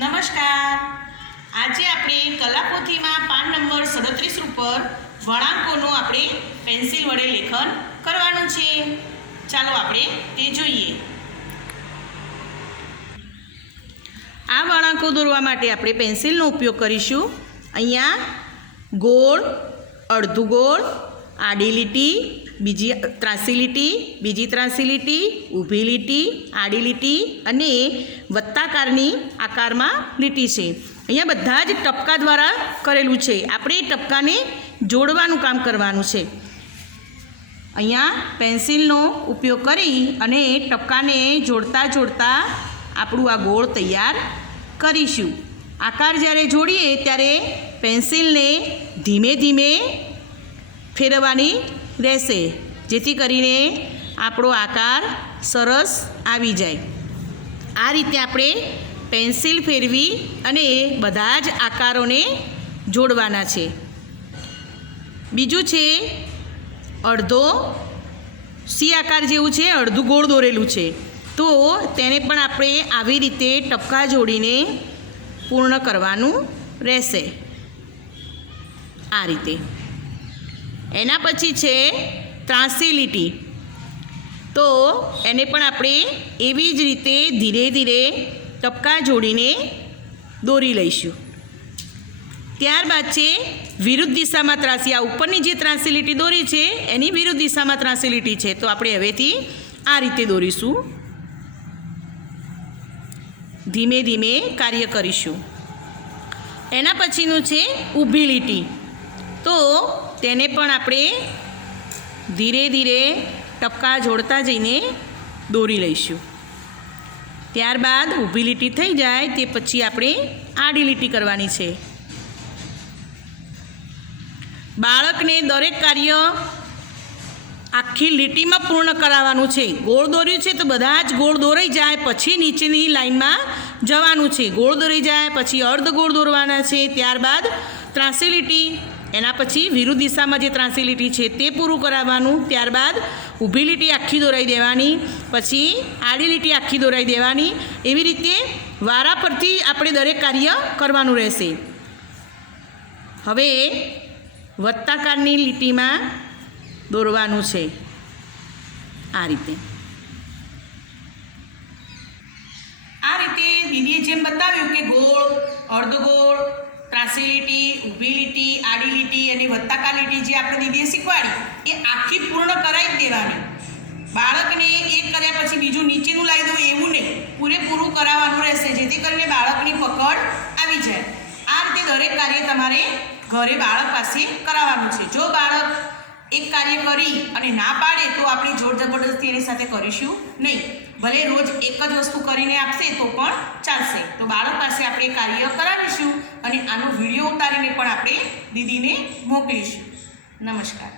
નમસ્કાર. આજે આપણે કલાપોથીમાં પાન નંબર 37 ઉપર વળાંકોનું આપણે પેન્સિલ વડે લેખન કરવાનું છે. ચાલો આપણે તે જોઈએ. આ વળાંકો દોરવા માટે આપણે પેન્સિલનો ઉપયોગ કરીશું. અહીંયા ગોળ, અડધું ગોળ, આડી લીટી, બીજી ત્રાસી લીટી, બીજી ત્રાસી લીટી, ઊભી લીટી, આડી લીટી અને વત્તાકારની આકારમાં લીટી છે. અહીંયા બધા જ ટપકા દ્વારા કરેલું છે. આપણે એ ટપકાને જોડવાનું કામ કરવાનું છે. અહીંયા પેન્સિલનો ઉપયોગ કરી અને ટપકાને જોડતા જોડતા આપણું આ ગોળ તૈયાર કરીશું. આકાર જ્યારે જોડીએ ત્યારે પેન્સિલને ધીમે ધીમે ફેરવવાની રહેશે, જેથી કરીને આપણો આકાર સરસ આવી જાય. આ રીતે આપણે પેન્સિલ ફેરવી અને બધા જ આકારોને જોડવાના છે. બીજું છે અડધો સી આકાર જેવું છે, અડધું ગોળ દોરેલું છે, તો તેને પણ આપણે આવી રીતે ટપકા જોડીને પૂર્ણ કરવાનું રહેશે. આ રીતે. એના પછી છે ત્રાસી લીટી, તો એને પણ આપણે એવી જ રીતે ધીરે ધીરે ટપકા જોડીને દોરી લઈશું. ત્યારબાદ છે વિરુદ્ધ દિશામાં ત્રાસી. આ ઉપરની જે ત્રાસી લીટી દોરી છે એની વિરુદ્ધ દિશામાં ત્રાસી લીટી છે, તો આપણે હવેથી આ રીતે દોરીશું. ધીમે ધીમે કાર્ય કરીશું. એના પછીનું છે ઊભી લીટી, તો તેને પણ આપણે ધીરે ધીરે ટપકા જોડતા જઈને દોરી લઈશું. ત્યારબાદ ઊભી લીટી થઈ જાય તે પછી આપણે આડી લીટી કરવાની છે. બાળકને દરેક કાર્ય આખી લીટીમાં પૂર્ણ કરાવવાનું છે. ગોળ દોર્યું છે તો બધા જ ગોળ દોરાઈ જાય પછી નીચેની લાઈનમાં જવાનું છે. ગોળ દોરાઈ જાય પછી અર્ધ ગોળ દોરવાના છે. ત્યારબાદ ત્રાસી લીટી, એના પછી વિરુદ્ધ દિશામાં જે ત્રાસી લીટી છે તે પૂરું કરાવવાનું. ત્યારબાદ ઊભી લીટી આખી દોરાઈ દેવાની, પછી આડી લીટી આખી દોરાઈ દેવાની. એવી રીતે વારા પરથી આપણે દરેક કાર્ય કરવાનું રહેશે. હવે વત્તાકારની લીટીમાં દોરવાનું છે. આ રીતે દીદીએ જેમ બતાવ્યું કે ગોળ, અર્ધગોળ, ત્રાસી લીટી, ઊભી લીટી, આડી લીટી અને વત્તાકાર લીટી જે આપણે દીદીએ શીખવાડી એ આખી પૂર્ણ કરાવી જ દેવાની. બાળકને એક કર્યા પછી બીજું નીચેનું લાવી દો એવું નહીં, પૂરેપૂરું કરાવવાનું રહેશે, જેથી કરીને બાળકની પકડ આવી જાય. આ રીતે દરેક કાર્ય તમારે ઘરે બાળક પાસે કરાવવાનું છે. જો બાળક એક કાર્ય કરી અને ના પાડે તો આપણે જોર જબરદસ્તી એની સાથે કરીશું નહીં. ભલે રોજ એક જ વસ્તુ કરીને આપશે તો પણ ચાલશે. તો બાળક પાસે આપણે કાર્ય કરાવીશું અને આનો વિડીયો ઉતારીને પણ આપણે દીદીને મોકલીશું. નમસ્કાર.